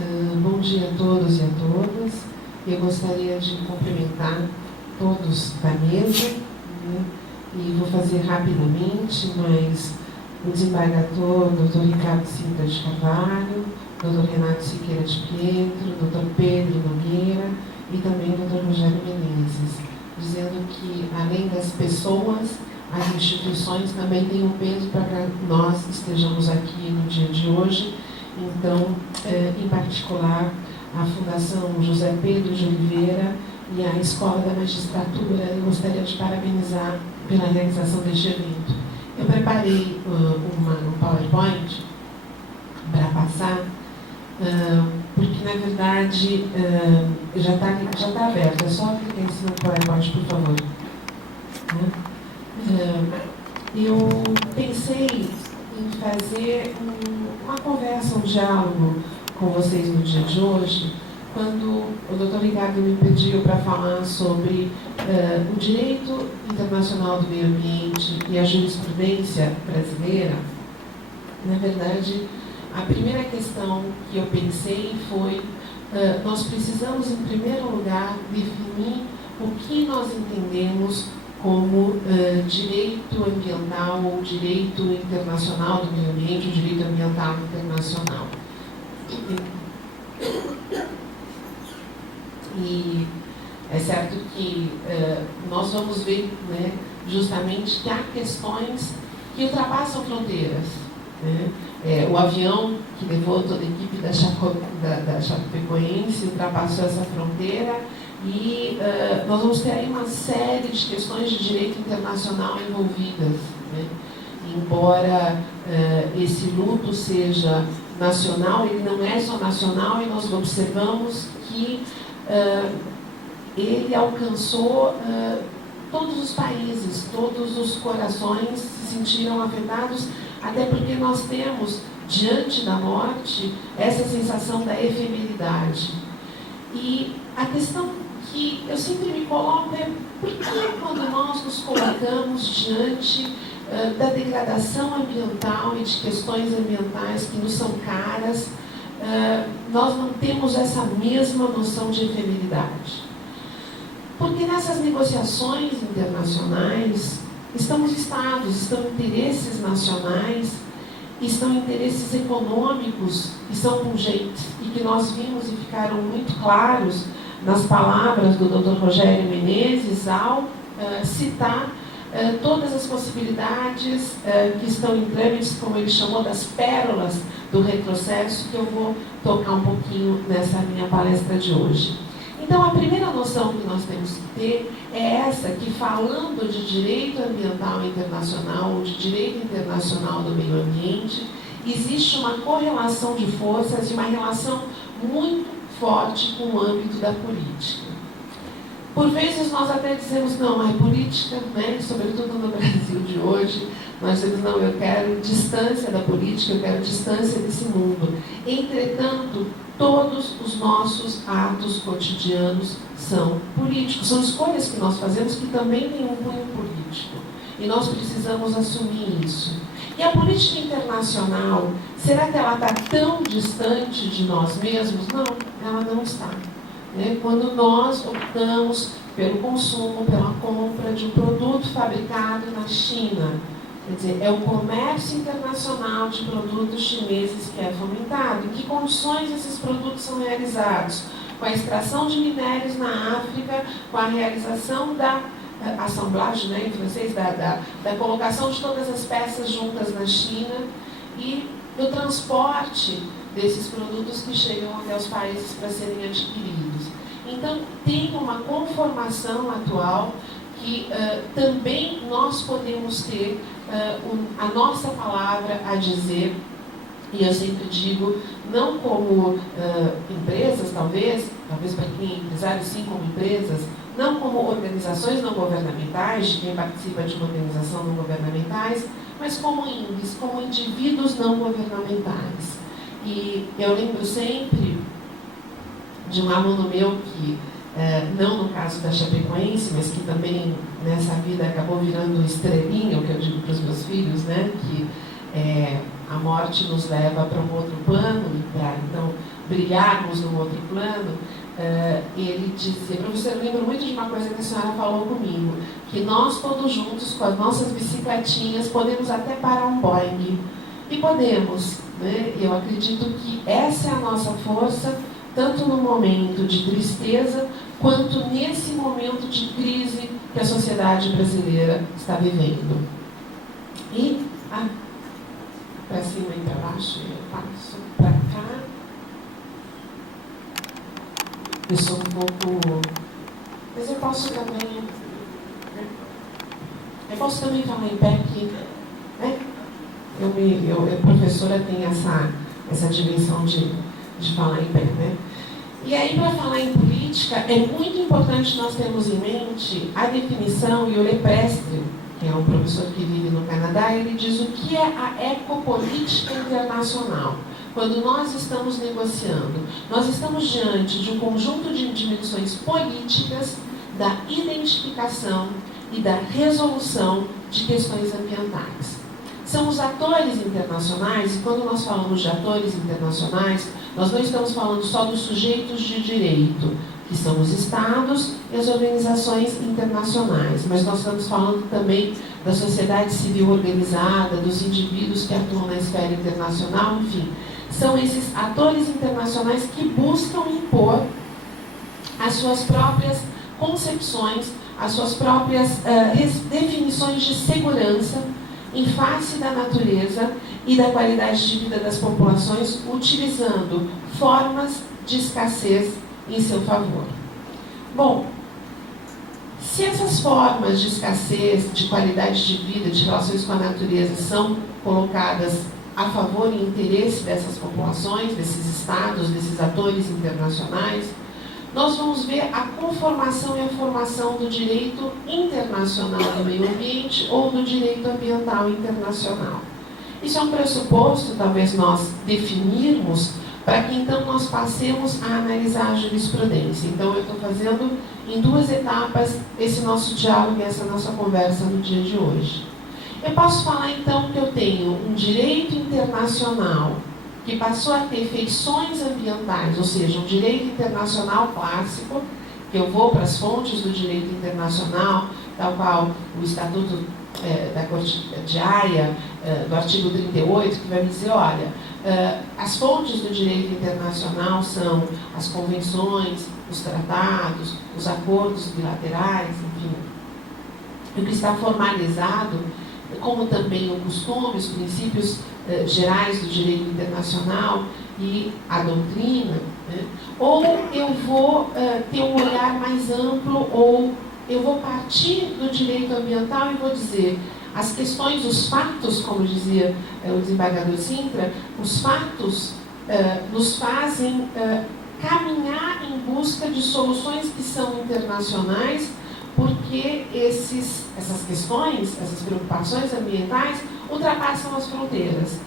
Bom dia a todos e a todas. Eu gostaria de cumprimentar todos da mesa, né? E vou fazer rapidamente, mas o desembargador, Dr. Ricardo Sintra de Carvalho, Dr. Renato Siqueira de Pietro, Dr. Pedro Nogueira e também Dr. Rogério Menezes, dizendo que, além das pessoas, as instituições também têm um peso para que nós estejamos aqui no dia de hoje. Então, em particular, a Fundação José Pedro de Oliveira e a Escola da Magistratura, eu gostaria de parabenizar pela realização deste evento. Eu preparei um PowerPoint para passar, porque, na verdade, já está aberto. É só clicar em cima do PowerPoint, por favor. Eu pensei em fazer uma conversa, um diálogo com vocês no dia de hoje, quando o Dr. Ricardo me pediu para falar sobre o direito internacional do meio ambiente e a jurisprudência brasileira. Na verdade, a primeira questão que eu pensei foi nós precisamos, em primeiro lugar, definir o que nós entendemos como direito ambiental ou direito internacional do meio ambiente, o direito ambiental internacional. E é certo que nós vamos ver, né, justamente que há questões que ultrapassam fronteiras, né? O avião que levou toda a equipe da Chapecoense ultrapassou essa fronteira. E nós vamos ter aí uma série de questões de direito internacional envolvidas, né? Embora esse luto seja nacional, ele não é só nacional, e nós observamos que ele alcançou todos os países, todos os corações se sentiram afetados, até porque nós temos, diante da morte, essa sensação da efemeridade. E a questão que eu sempre me coloco é por que, quando nós nos colocamos diante da degradação ambiental e de questões ambientais que nos são caras, nós não temos essa mesma noção de efemeridade? Porque nessas negociações internacionais estão os estados, estão interesses nacionais, estão interesses econômicos que são pungentes e que nós vimos e ficaram muito claros nas palavras do Dr. Rogério Menezes ao citar todas as possibilidades que estão em trâmites, como ele chamou, das pérolas do retrocesso, que eu vou tocar um pouquinho nessa minha palestra de hoje. Então, a primeira noção que nós temos que ter é essa, que falando de direito ambiental internacional, ou de direito internacional do meio ambiente, existe uma correlação de forças e uma relação muito forte com o âmbito da política. Por vezes nós até dizemos, não, a política, né, sobretudo no Brasil de hoje, nós dizemos, não, eu quero distância da política, eu quero distância desse mundo. Entretanto, todos os nossos atos cotidianos são políticos, são escolhas que nós fazemos que também têm um cunho político. E nós precisamos assumir isso. E a política internacional, será que ela está tão distante de nós mesmos? Não, ela não está. Quando nós optamos pelo consumo, pela compra de um produto fabricado na China, quer dizer, é o comércio internacional de produtos chineses que é fomentado. Em que condições esses produtos são realizados? Com a extração de minérios na África, com a realização da assemblage, né, em francês, da colocação de todas as peças juntas na China e do transporte desses produtos que chegam até os países para serem adquiridos. Então, tem uma conformação atual que também nós podemos ter a nossa palavra a dizer, e eu sempre digo, não como empresas, talvez para quem é empresário, sim, como empresas, não como organizações não governamentais, de quem participa de uma organização não governamentais, mas como índices, como indivíduos não governamentais. E eu lembro sempre de um aluno meu que, não no caso da Chapecoense, mas que também nessa vida acabou virando estrelinha, o que eu digo para os meus filhos, né? Que a morte nos leva para um outro plano, e para então brilharmos num outro plano, ele dizia, professor, eu lembro muito de uma coisa que a senhora falou comigo, que nós todos juntos, com as nossas bicicletinhas, podemos até parar um Boeing. E podemos, né? Eu acredito que essa é a nossa força, tanto no momento de tristeza, quanto nesse momento de crise que a sociedade brasileira está vivendo. E, para cima e para baixo, eu passo para cá. Eu sou um pouco... Mas eu posso também... Eu posso também falar em pé aqui, né? A professora tem essa dimensão de falar em pé, né? E aí, para falar em política, é muito importante nós termos em mente a definição, e o Leprestre, que é um professor que vive no Canadá, ele diz o que é a ecopolítica internacional. Quando nós estamos negociando, nós estamos diante de um conjunto de dimensões políticas da identificação e da resolução de questões ambientais. São os atores internacionais, e quando nós falamos de atores internacionais, nós não estamos falando só dos sujeitos de direito, que são os Estados e as organizações internacionais, mas nós estamos falando também da sociedade civil organizada, dos indivíduos que atuam na esfera internacional, enfim. São esses atores internacionais que buscam impor as suas próprias concepções, as suas próprias definições de segurança em face da natureza e da qualidade de vida das populações, utilizando formas de escassez em seu favor. Bom, se essas formas de escassez, de qualidade de vida, de relações com a natureza são colocadas a favor e interesse dessas populações, desses estados, desses atores internacionais, nós vamos ver a conformação e a formação do direito internacional do meio ambiente ou do direito ambiental internacional. Isso é um pressuposto, talvez nós definirmos, para que então nós passemos a analisar a jurisprudência. Então eu estou fazendo em duas etapas esse nosso diálogo e essa nossa conversa no dia de hoje. Eu posso falar então que eu tenho um direito internacional que passou a ter feições ambientais, ou seja, um direito internacional clássico, que eu vou para as fontes do direito internacional, tal qual o Estatuto da Corte de Haia, do artigo 38, que vai me dizer, olha, as fontes do direito internacional são as convenções, os tratados, os acordos bilaterais, enfim. O que está formalizado, como também o costume, os princípios gerais do direito internacional e a doutrina, né? Ou eu vou ter um olhar mais amplo, ou eu vou partir do direito ambiental e vou dizer as questões, os fatos, como dizia o desembargador Sintra, os fatos nos fazem caminhar em busca de soluções que são internacionais, porque essas questões, essas preocupações ambientais ultrapassam as fronteiras.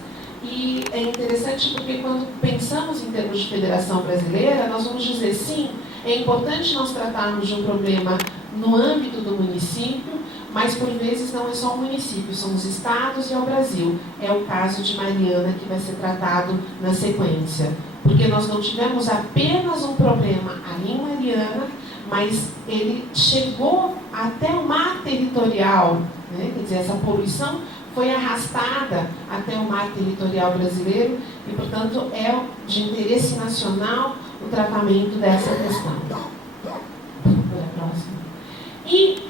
E é interessante porque quando pensamos em termos de federação brasileira, nós vamos dizer, sim, é importante nós tratarmos de um problema no âmbito do município, mas por vezes não é só o município, são os estados e é o Brasil. É o caso de Mariana que vai ser tratado na sequência. Porque nós não tivemos apenas um problema ali em Mariana, mas ele chegou até o mar territorial, né? Quer dizer, essa poluição foi arrastada até o mar territorial brasileiro e, portanto, é de interesse nacional o tratamento dessa questão. E,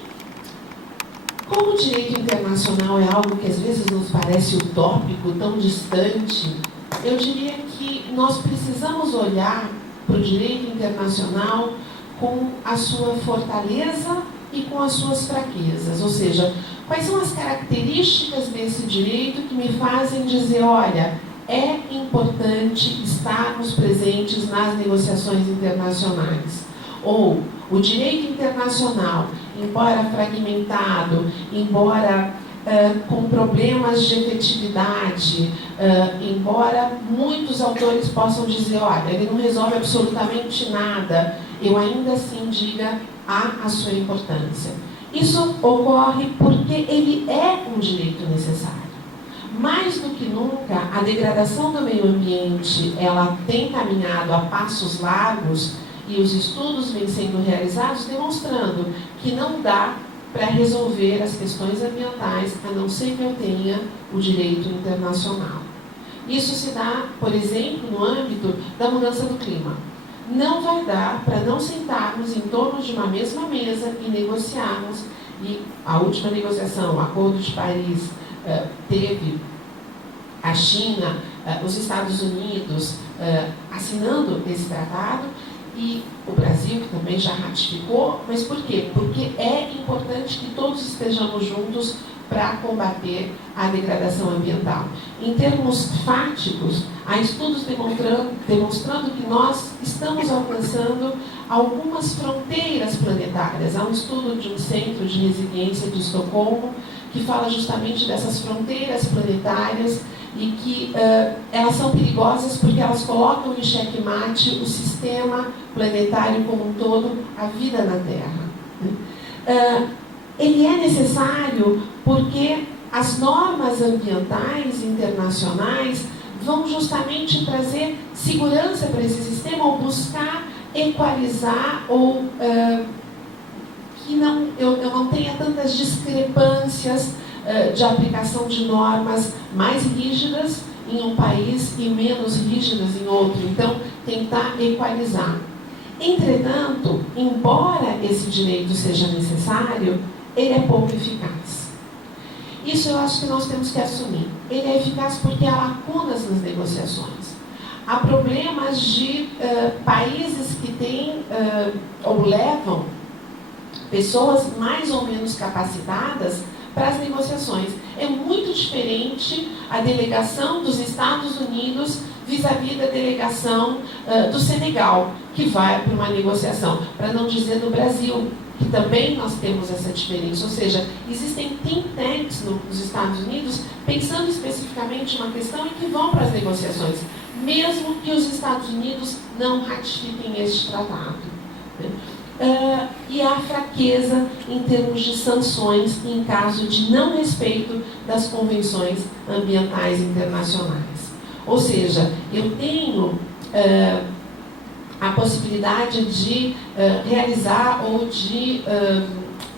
como o direito internacional é algo que às vezes nos parece utópico, tão distante, eu diria que nós precisamos olhar para o direito internacional com a sua fortaleza e com as suas fraquezas, ou seja, quais são as características desse direito que me fazem dizer, olha, é importante estarmos presentes nas negociações internacionais. Ou o direito internacional, embora fragmentado, embora com problemas de efetividade, embora muitos autores possam dizer, olha, ele não resolve absolutamente nada, eu ainda assim diga a sua importância. Isso ocorre porque ele é um direito necessário. Mais do que nunca, a degradação do meio ambiente, ela tem caminhado a passos largos e os estudos vêm sendo realizados demonstrando que não dá para resolver as questões ambientais a não ser que eu tenha o direito internacional. Isso se dá, por exemplo, no âmbito da mudança do clima. Não vai dar para não sentarmos em torno de uma mesma mesa e negociarmos, e a última negociação, o Acordo de Paris, teve a China, os Estados Unidos assinando esse tratado, e o Brasil, que também já ratificou. Mas por quê? Porque é importante que todos estejamos juntos para combater a degradação ambiental. Em termos fáticos, há estudos demonstrando que nós estamos alcançando algumas fronteiras planetárias. Há um estudo de um centro de resiliência de Estocolmo que fala justamente dessas fronteiras planetárias e que elas são perigosas porque elas colocam em xeque-mate o sistema planetário como um todo, a vida na Terra. Ele é necessário porque as normas ambientais internacionais vão justamente trazer segurança para esse sistema, ou buscar equalizar, ou que eu não tenha tantas discrepâncias de aplicação de normas mais rígidas em um país e menos rígidas em outro. Então, tentar equalizar. Entretanto, embora esse direito seja necessário, ele é pouco eficaz. Isso eu acho que nós temos que assumir. Ele é eficaz porque há lacunas nas negociações. Há problemas de países que têm ou levam pessoas mais ou menos capacitadas para as negociações. É muito diferente a delegação dos Estados Unidos vis-à-vis da delegação do Senegal, que vai para uma negociação, para não dizer do Brasil, que também nós temos essa diferença. Ou seja, existem think tanks nos Estados Unidos pensando especificamente uma questão e que vão para as negociações, mesmo que os Estados Unidos não ratifiquem este tratado. E há fraqueza em termos de sanções em caso de não respeito das convenções ambientais internacionais. Ou seja, eu tenho a possibilidade de realizar ou de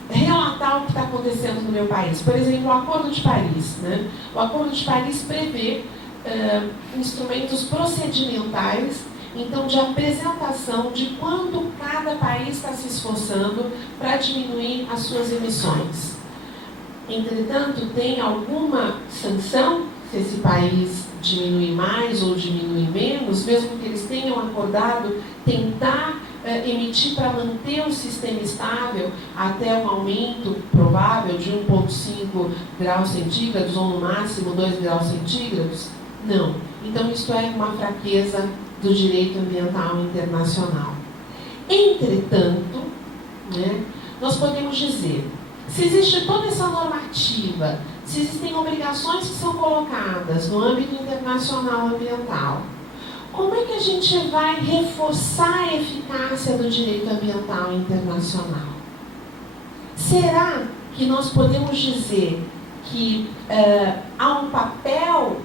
relatar o que está acontecendo no meu país. Por exemplo, o Acordo de Paris. O Acordo de Paris prevê instrumentos procedimentais, então, de apresentação de quanto cada país está se esforçando para diminuir as suas emissões. Entretanto, tem alguma sanção se esse país diminuir mais ou diminuir menos, mesmo que eles tenham acordado tentar emitir para manter o sistema estável até um aumento provável de 1,5 graus centígrados ou no máximo 2 graus centígrados? Não. Então, isso é uma fraqueza do direito ambiental internacional. Entretanto, nós podemos dizer, se existe toda essa normativa, se existem obrigações que são colocadas no âmbito internacional ambiental, como é que a gente vai reforçar a eficácia do direito ambiental internacional? Será que nós podemos dizer que há um papel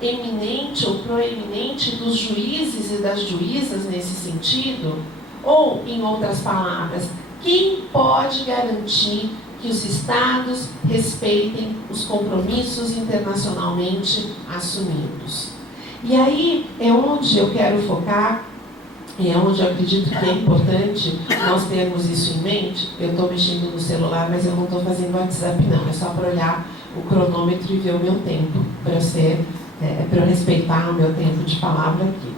eminente ou proeminente dos juízes e das juízas nesse sentido? Ou, em outras palavras, quem pode garantir que os Estados respeitem os compromissos internacionalmente assumidos? E aí é onde eu quero focar, e é onde eu acredito que é importante nós termos isso em mente. Eu estou mexendo no celular, mas eu não estou fazendo WhatsApp não, é só para olhar o cronômetro e ver o meu tempo, para eu respeitar o meu tempo de palavra aqui.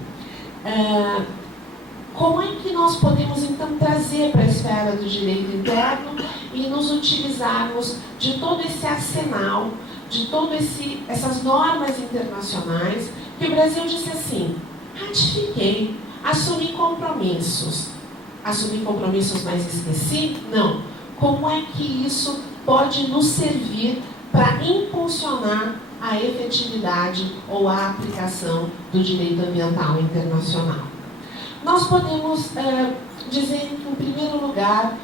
Como é que nós podemos, então, trazer para a esfera do direito interno e nos utilizarmos de todo esse arsenal, de todas essas normas internacionais, que o Brasil disse assim, ratifiquei, assumi compromissos. Assumi compromissos, mas esqueci? Não. Como é que isso pode nos servir para impulsionar a efetividade ou a aplicação do direito ambiental internacional? Nós podemos dizer que, em primeiro lugar,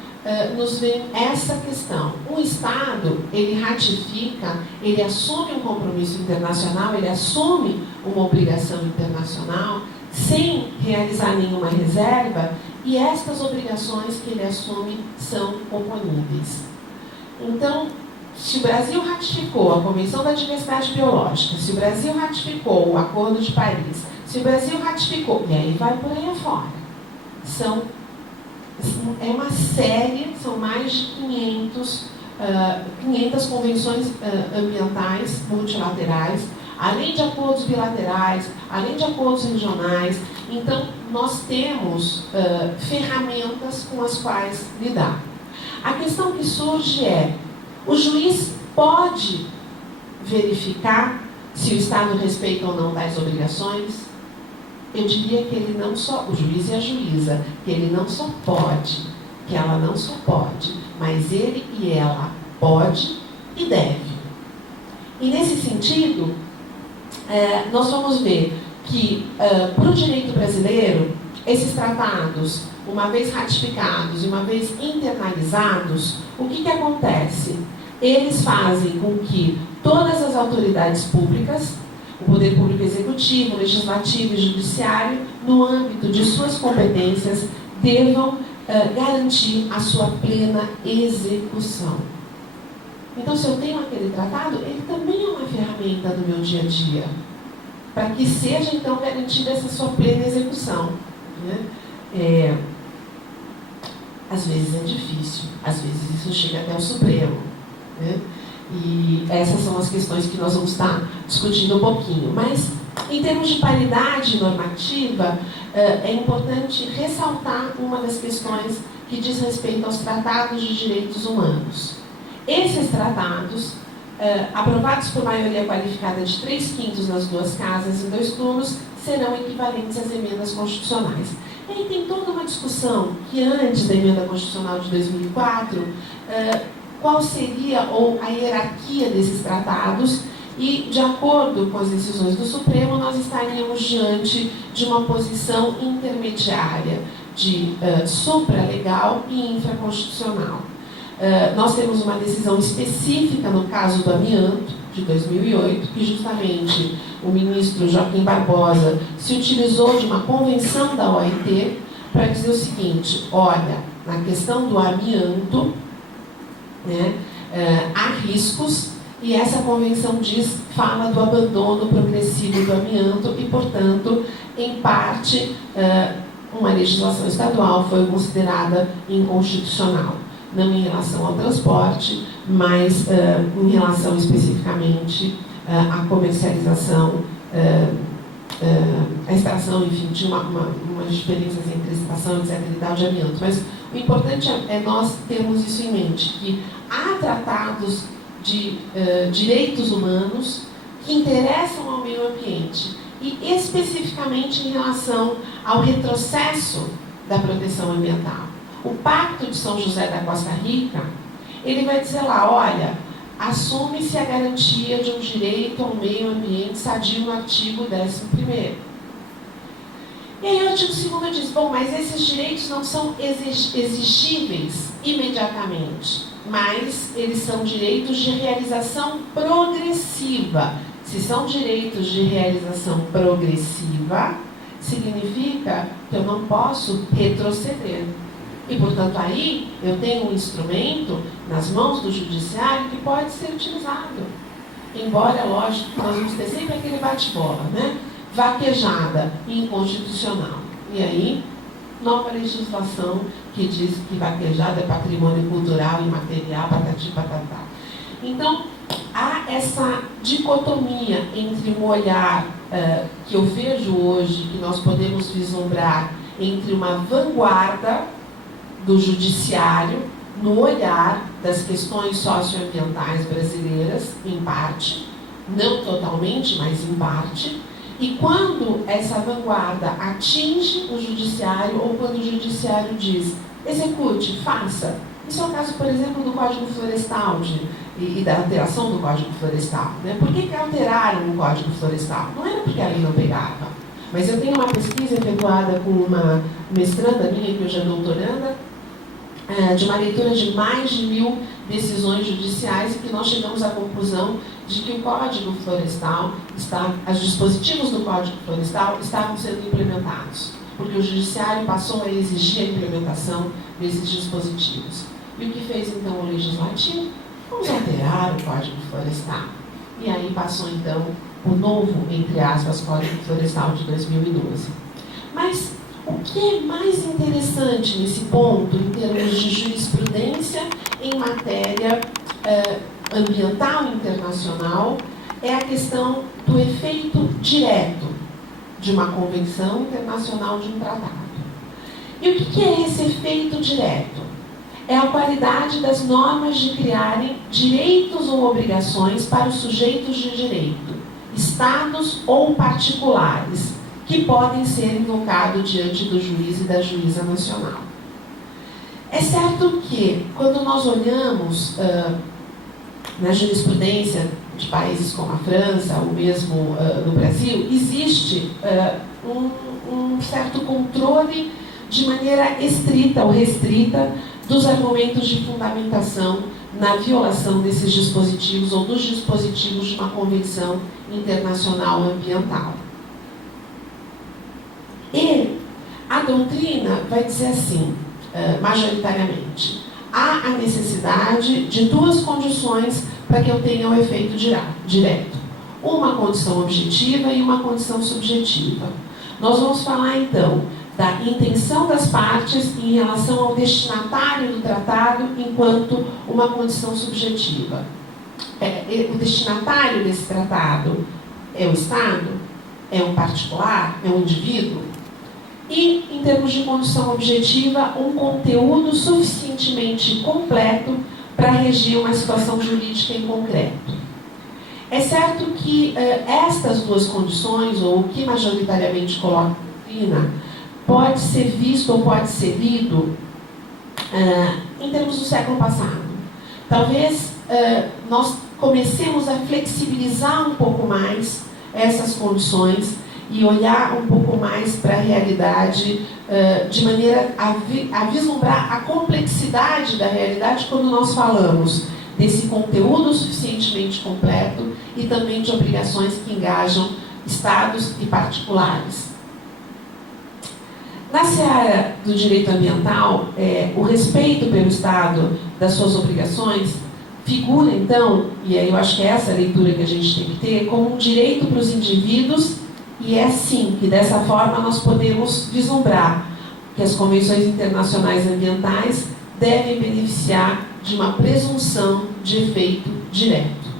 nos vem essa questão. O Estado, ele ratifica, ele assume um compromisso internacional, ele assume uma obrigação internacional sem realizar nenhuma reserva, e estas obrigações que ele assume são oponíveis. Então, se o Brasil ratificou a Convenção da Diversidade Biológica, se o Brasil ratificou o Acordo de Paris, se o Brasil ratificou, e aí vai por aí afora, é uma série, são mais de 500 convenções ambientais multilaterais, além de acordos bilaterais, além de acordos regionais. Então, nós temos ferramentas com as quais lidar. A questão que surge é: o juiz pode verificar se o Estado respeita ou não tais obrigações? Eu diria que ele não só, o juiz e a juíza, que ele não só pode, que ela não só pode, mas ele e ela pode e deve. E nesse sentido, nós vamos ver que, para o direito brasileiro, esses tratados, uma vez ratificados e uma vez internalizados, o que acontece? Eles fazem com que todas as autoridades públicas, o Poder Público Executivo, Legislativo e Judiciário, no âmbito de suas competências, devam garantir a sua plena execução. Então, se eu tenho aquele tratado, ele também é uma ferramenta do meu dia a dia, para que seja, então, garantida essa sua plena execução, né? Às vezes é difícil, às vezes isso chega até o Supremo, né? E essas são as questões que nós vamos estar discutindo um pouquinho. Mas, em termos de paridade normativa, é importante ressaltar uma das questões que diz respeito aos tratados de direitos humanos. Esses tratados, aprovados por maioria qualificada de 3/5 nas duas casas em 2 turnos, serão equivalentes às emendas constitucionais. E aí tem toda uma discussão que antes da emenda constitucional de 2004, qual seria ou a hierarquia desses tratados, e, de acordo com as decisões do Supremo, nós estaríamos diante de uma posição intermediária de supralegal e infraconstitucional. Nós temos uma decisão específica no caso do amianto, de 2008, que justamente o ministro Joaquim Barbosa se utilizou de uma convenção da OIT para dizer o seguinte: olha, na questão do amianto, né, há riscos, e essa convenção fala do abandono progressivo do amianto e, portanto, em parte, uma legislação estadual foi considerada inconstitucional. Não em relação ao transporte, mas em relação especificamente à comercialização, a extração, enfim, tinha umas diferenças entre extração, etc. e tal, de amianto. Mas o importante é nós termos isso em mente, que há tratados de direitos humanos que interessam ao meio ambiente, e especificamente em relação ao retrocesso da proteção ambiental. O Pacto de São José da Costa Rica, ele vai dizer lá: olha, assume-se a garantia de um direito ao meio ambiente sadio no artigo 11º. E aí o artigo 2º diz: bom, mas esses direitos não são exigíveis imediatamente, mas eles são direitos de realização progressiva. Se são direitos de realização progressiva, significa que eu não posso retroceder. E, portanto, aí eu tenho um instrumento nas mãos do judiciário que pode ser utilizado. Embora, lógico, nós vamos ter sempre aquele bate-bola, né? Vaquejada inconstitucional. E aí, nova legislação que diz que vaquejada é patrimônio cultural, imaterial, patati patatá. Então, há essa dicotomia entre um olhar que eu vejo hoje, que nós podemos vislumbrar entre uma vanguarda do judiciário no olhar das questões socioambientais brasileiras, em parte, não totalmente, mas em parte, e quando essa vanguarda atinge o judiciário, ou quando o judiciário diz: execute, faça. Isso é o caso, por exemplo, do Código Florestal e da alteração do Código Florestal, né? Por que alteraram o Código Florestal? Não era porque a lei não pegava. Mas eu tenho uma pesquisa efetuada com uma mestranda minha, que hoje é doutoranda, de uma leitura de mais de 1000 decisões judiciais, e que nós chegamos à conclusão de que o Código Florestal, os dispositivos do Código Florestal estavam sendo implementados, porque o Judiciário passou a exigir a implementação desses dispositivos. E o que fez então o Legislativo? Vamos alterar o Código Florestal. E aí passou então o novo, entre aspas, Código Florestal de 2012. Mas o que é mais interessante nesse ponto, em termos de jurisprudência em matéria ambiental internacional, é a questão do efeito direto de uma convenção internacional, de um tratado. E o que é esse efeito direto? É a qualidade das normas de criarem direitos ou obrigações para os sujeitos de direito, estados ou particulares, que podem ser invocados diante do juiz e da juíza nacional. É certo que, quando nós olhamos na jurisprudência de países como a França, ou mesmo no Brasil, existe um certo controle de maneira estrita ou restrita dos argumentos de fundamentação na violação desses dispositivos ou dos dispositivos de uma convenção internacional ambiental. E a doutrina vai dizer assim, majoritariamente, há a necessidade de 2 condições para que eu tenha o efeito direto. Uma condição objetiva e uma condição subjetiva. Nós vamos falar então da intenção das partes em relação ao destinatário do tratado enquanto uma condição subjetiva. O destinatário desse tratado é o Estado? É um particular? É um indivíduo? E, em termos de condição objetiva, um conteúdo suficientemente completo para regir uma situação jurídica em concreto. É certo que estas 2 condições, ou o que majoritariamente coloca a doutrina, pode ser visto ou pode ser lido em termos do século passado. Talvez nós comecemos a flexibilizar um pouco mais essas condições e olhar um pouco mais para a realidade, de maneira a vislumbrar a complexidade da realidade quando nós falamos desse conteúdo suficientemente completo e também de obrigações que engajam estados e particulares. Na seara do direito ambiental, o respeito pelo Estado das suas obrigações figura, então, e aí eu acho que é essa a leitura que a gente tem que ter, como um direito para os indivíduos. E é assim que, dessa forma, nós podemos vislumbrar que as convenções internacionais ambientais devem beneficiar de uma presunção de efeito direto.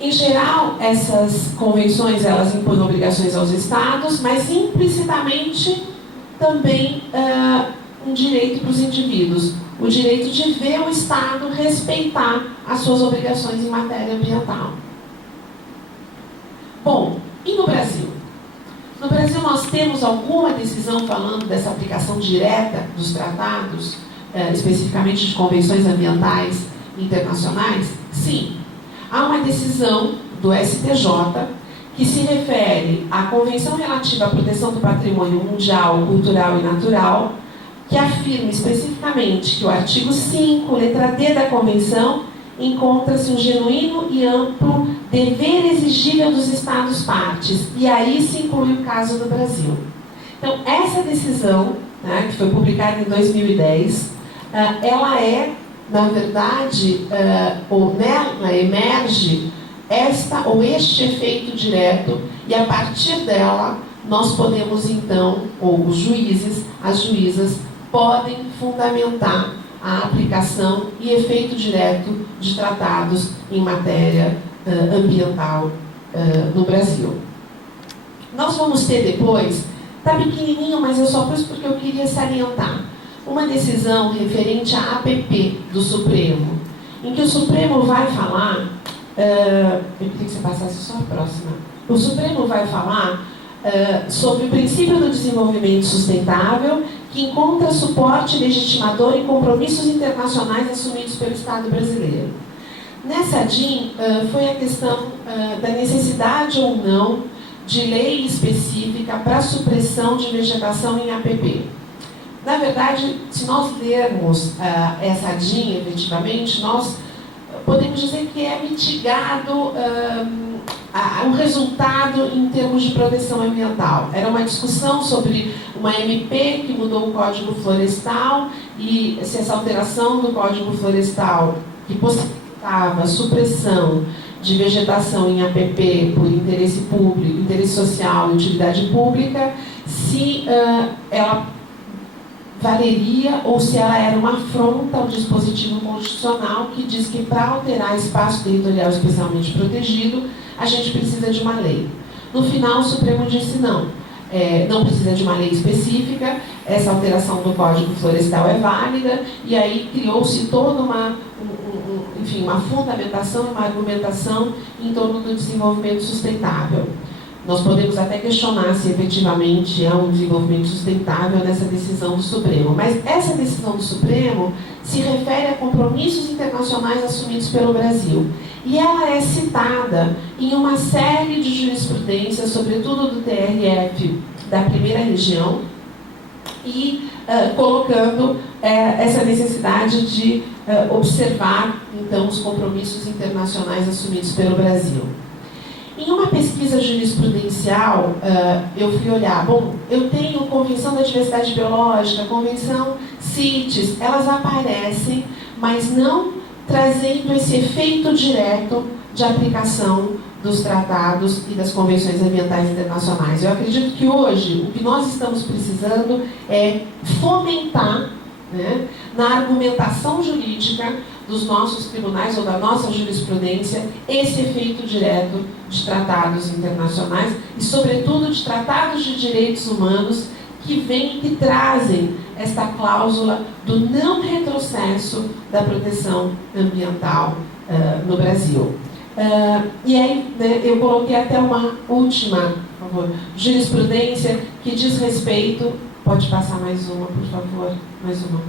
Em geral, essas convenções elas impõem obrigações aos Estados, mas implicitamente também um direito para os indivíduos, o direito de ver o Estado respeitar as suas obrigações em matéria ambiental. Bom, e no Brasil? No Brasil nós temos alguma decisão falando dessa aplicação direta dos tratados, especificamente de convenções ambientais internacionais? Sim. Há uma decisão do STJ que se refere à Convenção Relativa à Proteção do Patrimônio Mundial, Cultural e Natural, que afirma especificamente que o artigo 5, letra D da Convenção, encontra-se um genuíno e amplo dever exigível dos Estados-partes, e aí se inclui o caso do Brasil. Então, essa decisão, que foi publicada em 2010, ela é, na verdade, ou nela emerge este efeito direto, e a partir dela nós podemos então, ou os juízes, as juízas, podem fundamentar a aplicação e efeito direto de tratados em matéria ambiental no Brasil. Nós vamos ter depois, está pequenininho, mas eu só pus porque eu queria salientar, uma decisão referente à APP do Supremo, em que o Supremo vai falar, eu queria que você passasse só a próxima, o Supremo vai falar sobre o princípio do desenvolvimento sustentável, que encontra suporte legitimador em compromissos internacionais assumidos pelo Estado brasileiro. Nessa DIN, foi a questão da necessidade ou não de lei específica para a supressão de vegetação em APP. Na verdade, se nós lermos essa DIN, efetivamente, nós podemos dizer que é mitigado um resultado em termos de proteção ambiental. Era uma discussão sobre uma MP que mudou o Código Florestal e se essa alteração do Código Florestal, que possibilitava a supressão de vegetação em APP por interesse público, interesse social e utilidade pública, se ela valeria ou se ela era uma afronta ao dispositivo constitucional que diz que para alterar espaço territorial especialmente protegido, a gente precisa de uma lei. No final, o Supremo disse não. Não precisa de uma lei específica, essa alteração do Código Florestal é válida, e aí criou-se toda uma fundamentação, uma argumentação em torno do desenvolvimento sustentável. Nós podemos até questionar se efetivamente há um desenvolvimento sustentável nessa decisão do Supremo, mas essa decisão do Supremo se refere a compromissos internacionais assumidos pelo Brasil. E ela é citada em uma série de jurisprudências, sobretudo do TRF da primeira região, e colocando essa necessidade de observar, então, os compromissos internacionais assumidos pelo Brasil. Em uma pesquisa jurisprudencial, eu fui olhar, eu tenho Convenção da Diversidade Biológica, Convenção CITES, elas aparecem, mas não trazendo esse efeito direto de aplicação dos tratados e das convenções ambientais internacionais. Eu acredito que hoje o que nós estamos precisando é fomentar, na argumentação jurídica dos nossos tribunais ou da nossa jurisprudência, esse efeito direto de tratados internacionais e, sobretudo, de tratados de direitos humanos que trazem esta cláusula do não retrocesso da proteção ambiental no Brasil. E aí, eu coloquei até uma última, por favor, jurisprudência que diz respeito. Pode passar mais uma, por favor, mais uma.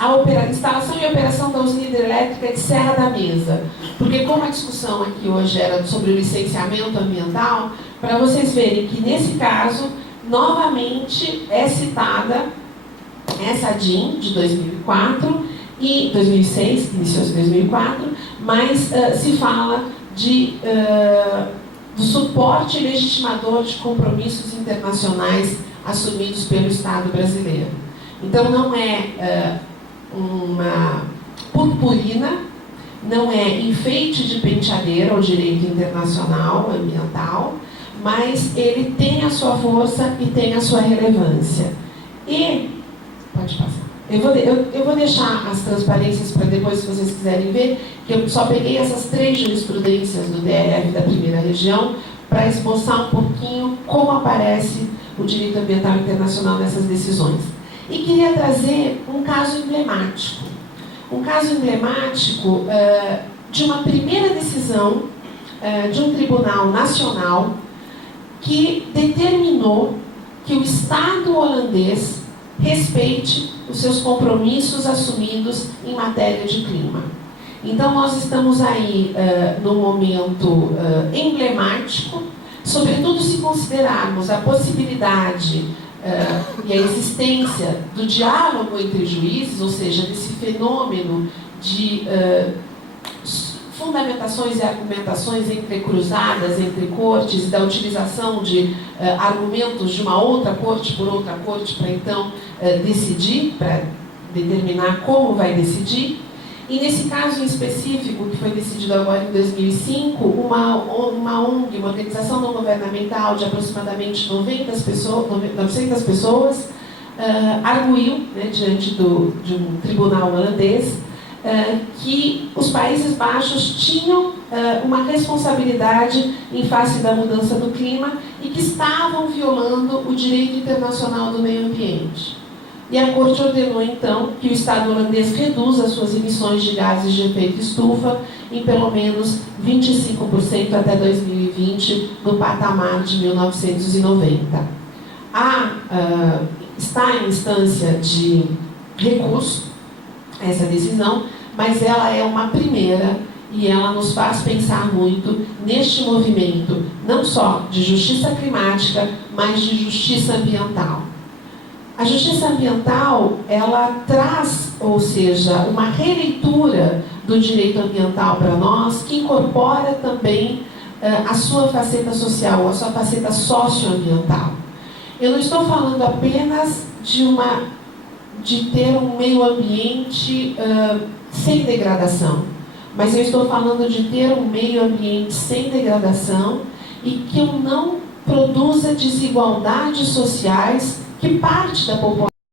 A instalação e operação da usina hidrelétrica de Serra da Mesa. Porque como a discussão aqui hoje era sobre o licenciamento ambiental, para vocês verem que nesse caso, novamente é citada essa DIN de 2004 e 2006, iniciou-se em 2004, mas se fala do suporte legitimador de compromissos internacionais assumidos pelo Estado brasileiro. Então não é uma purpurina, não é enfeite de penteadeira ao direito internacional ambiental, mas ele tem a sua força e tem a sua relevância. E, pode passar. Eu vou deixar as transparências para depois, se vocês quiserem ver, que eu só peguei essas 3 jurisprudências do DRF da primeira região para esboçar um pouquinho como aparece o direito ambiental internacional nessas decisões. E queria trazer um caso emblemático. Um caso emblemático de uma primeira decisão de um tribunal nacional que determinou que o Estado holandês respeite os seus compromissos assumidos em matéria de clima. Então, nós estamos aí num momento emblemático, sobretudo se considerarmos a possibilidade e a existência do diálogo entre juízes, ou seja, desse fenômeno de fundamentações e argumentações entrecruzadas entre cortes, da utilização de argumentos de uma outra corte por outra corte para então decidir, para determinar como vai decidir. E nesse caso em específico, que foi decidido agora em 2005, uma ONG, uma organização não governamental de aproximadamente 900 pessoas, arguiu, diante de um tribunal holandês, que os Países Baixos tinham uma responsabilidade em face da mudança do clima e que estavam violando o direito internacional do meio ambiente. E a Corte ordenou, então, que o Estado holandês reduza as suas emissões de gases de efeito estufa em pelo menos 25% até 2020, no patamar de 1990. Está em instância de recurso essa decisão, mas ela é uma primeira e ela nos faz pensar muito neste movimento, não só de justiça climática, mas de justiça ambiental. A justiça ambiental, ela traz, ou seja, uma releitura do direito ambiental para nós, que incorpora também a sua faceta social, a sua faceta socioambiental. Eu não estou falando apenas de ter um meio ambiente sem degradação, mas eu estou falando de ter um meio ambiente sem degradação e que não produza desigualdades sociais que parte da população